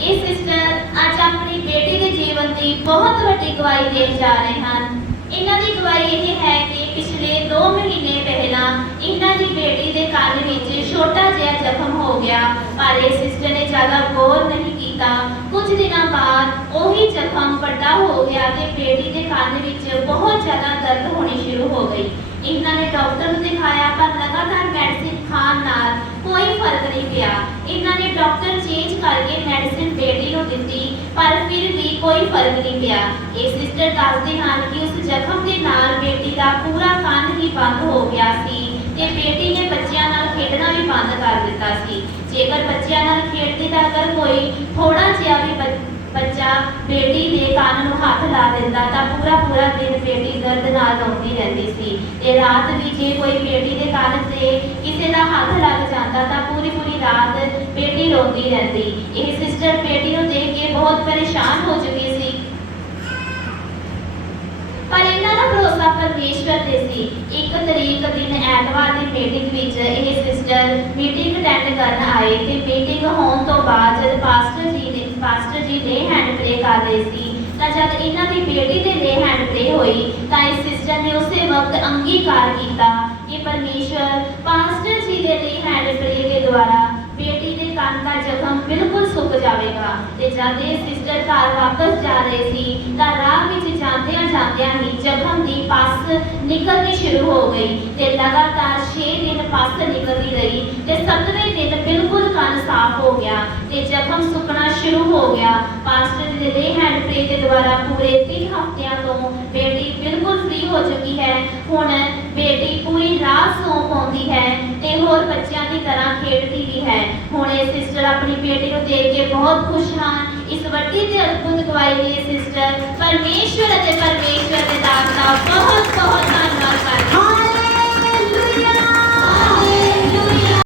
ਇਹ ਸਿਸਟਰ ਅੱਜ ਆਪਣੀ ਬੇਟੀ ਦੇ ਜੀਵਨ ਦੀ ਬਹੁਤ ਵੱਡੀ ਗਵਾਹੀ ਦੇਣ ਜਾ ਰਹੇ ਹਨ। ਇਹਨਾਂ ਦੀ ਗਵਾਹੀ ਇਹ ਹੈ ਕਿ ਪਿਛਲੇ 2 ਮਹੀਨੇ ਪਹਿਲਾਂ ਇਹਨਾਂ ਦੀ ਬੇਟੀ ਦੇ ਕੰਨ ਵਿੱਚ ਛੋਟਾ ਜਿਹਾ ਜ਼ਖਮ ਹੋ ਗਿਆ, ਪਰ ਇਹ ਸਿਸਟਰ ਨੇ ਜ਼ਿਆਦਾ ਗੌਰ ਨਹੀਂ ਕੀਤਾ। ਕੁਝ ਦਿਨਾਂ ਬਾਅਦ ਉਹੀ ਜ਼ਖਮ ਵੱਡਾ ਹੋ ਗਿਆ ਤੇ ਬੇਟੀ ਦੇ ਕੰਨ ਵਿੱਚ ਬਹੁਤ ਜ਼ਿਆਦਾ ਦਰਦ ਹੋਣੀ ਸ਼ੁਰੂ ਹੋ ਗਈ। ਇਹਨਾਂ ਨੇ ਡਾਕਟਰ ਨੂੰ ਦਿਖਾਇਆ, ਪਰ ਲਗਾਤਾਰ ਮੈਡੀਸਿਨ ਖਾਣ ਨਾਲ ਕੋਈ ਫ਼ਰਕ ਨਹੀਂ ਪਿਆ ਇਹਨਾਂ ਨੇ ਡਾਕਟਰ ਚੇਂਜ ਕਰਕੇ ਮੈਡੀਸਿਨ ਬੇਟੀ ਨੂੰ ਦਿੱਤੀ ਪਰ ਫਿਰ ਵੀ ਕੋਈ ਫ਼ਰਕ ਨਹੀਂ ਪਿਆ। ਇਹ ਸਿਸਟਰ ਦੱਸਦੇ ਹਨ ਕਿ ਉਸ ਜ਼ਖਮ ਦੇ ਨਾਲ ਬੇਟੀ ਦਾ ਪੂਰਾ ਕੰਨ ਹੀ ਬੰਦ ਹੋ ਗਿਆ ਸੀ ਤੇ ਬੇਟੀ ਨੇ ਬੱਚਿਆਂ ਨਾਲ ਖੇਡਣਾ ਵੀ ਬੰਦ ਕਰ ਦਿੱਤਾ ਸੀ। ਜੇਕਰ ਬੱਚਿਆਂ ਨਾਲ ਖੇਡਦੀ ਤਾਂ ਅਗਰ ਕੋਈ ਥੋੜਾ ਜਿਹਾ ਵੀ ਬੱਚਾ ਬੇਟੀ ਦੇ ਕੰਨ ਨੂੰ ਹੱਥ ਲਾ ਦਿੰਦਾ ਤਾਂ ਪੂਰਾ ਪੂਰਾ ਦਿਨ ਬੇਟੀ ਦਰਦ ਨਾਲ ਰੋਂਦੀ ਰਹਿੰਦੀ ਸੀ ਤੇ ਰਾਤ ਵੀ ਜੇ ਕੋਈ ਬੇਟੀ ਦੇ ਕੰਨ ਤੇ ਕਿਸੇ ਦਾ ਹੱਥ ਲੱਗ ਜਾਂਦਾ ਤਾਂ ਪੂਰੀ ਪੂਰੀ ਰਾਤ ਬੇਟੀ ਰੋਂਦੀ ਰਹਿੰਦੀ। ਇਹ ਸਿਸਟਰ ਪਰੇਸ਼ਾਨ ਹੋ ਚੁੱਕੀ ਸੀ। ਪਰ ਇਹਨਾਂ ਦਾ ਭਰੋਸਾ ਪਰਮੇਸ਼ਵਰ ਤੇ ਸੀ। ਇੱਕ ਤਰੀਕ ਦਿਨ ਐਤਵਾਰ ਦੀ ਮੀਟਿੰਗ ਵਿੱਚ ਇਹ ਸਿਸਟਰ ਮੀਟਿੰਗ ਅਟੈਂਡ ਕਰਨ ਆਏ ਤੇ ਮੀਟਿੰਗ ਹੋਣ ਤੋਂ ਬਾਅਦ ਜਦ ਪਾਸਟਰ ਜੀ ਨੇ ਪਾਸਟਰ ਜੀ ਨੇ ਹੈਂਡ ਪ੍ਰੇ ਕਰ ਰਹੇ ਸੀ, ਤਾਂ ਜਦ ਇਹਨਾਂ ਦੀ ਬੇਟੀ ਦੇ ਲਈ ਹੈਂਡ ਪ੍ਰੇ ਹੋਈ, ਤਾਂ ਇਸ ਸਿਸਟਰ ਨੇ ਉਸੇ ਵਕਤ ਅੰਗੀਕਾਰ ਕੀਤਾ ਕਿ ਪਰਮੇਸ਼ਵਰ ਪਾਸਟਰ ਜੀ ਦੇ ਲਈ ਹੈਂਡ ਪ੍ਰੇ ਦੇ ਦੁਆਰਾ ਜ਼ਖਮ ਬਿਲਕੁਲ ਸੁੱਕ ਜਾਵੇਗਾ ਤੇ ਜਦ ਇਹ ਸਿਸਟਰ ਘਰ ਵਾਪਸ ਜਾ ਰਹੇ ਸੀ ਤਾਂ ਰਾਹ ਵਿੱਚ ਜਾਂਦਿਆਂ ਜਾਂਦਿਆਂ ਹੀ ਜ਼ਖਮ ਦੀ ਪੱਸ ਨਿਕਲਣੀ ਸ਼ੁਰੂ ਹੋ ਗਈ ਤੇ ਲਗਾਤਾਰ 6 ਦਿਨ ਪੱਸ ਨਿਕਲਦੀ ਰਹੀ ਤੇ 7ਵੇਂ ਦਿਨ ਬਿਲਕੁਲ ਕੰਨ ਸਾਫ਼ ਹੋ ਗਿਆ ਤੇ ਜ਼ਖਮ ਸੁੱਕਣਾ ਸ਼ੁਰੂ ਹੋ ਗਿਆ। ਪਾਸਟਰ ਜੀ ਦੇ ਹੈਂਡ ਪ੍ਰੇ ਦੇ ਦੁਆਰਾ ਪੂਰੇ 3 ਹਫ਼ਤਿਆਂ ਤੋਂ ਬੇਟੀ ਬਿਲਕੁਲ ਫ੍ਰੀ ਹੋ ਚੁੱਕੀ ਹੈ। ਹੁਣ ਬੇਟੀ ਪੂਰੀ ਰਾਤ ਸੌਂ ਪਾਉਂਦੀ ਹੈ ਤੇ ਹੋਰ ਬੱਚਿਆਂ ਦੀ ਤਰ੍ਹਾਂ ਖੇਡਦੀ ਵੀ ਹੈ ਹੁਣ ਇਹ ਸਿਸਟਰ ਆਪਣੀ ਬੇਟੀ ਨੂੰ ਦੇਖ ਕੇ ਬਹੁਤ ਖੁਸ਼ ਹਾਂ। ਇਸ ਵੱਡੀ ਤੇ ਅਦਭੁਤ ਗਵਾਹੀ ਲਈ ਸਿਸਟਰ ਪਰਮੇਸ਼ਵਰ ਅਤੇ ਪਰਮੇਸ਼ਵਰ ਦੇ ਦਾਸ ਦਾ ਬਹੁਤ ਬਹੁਤ ਧੰਨਵਾਦ।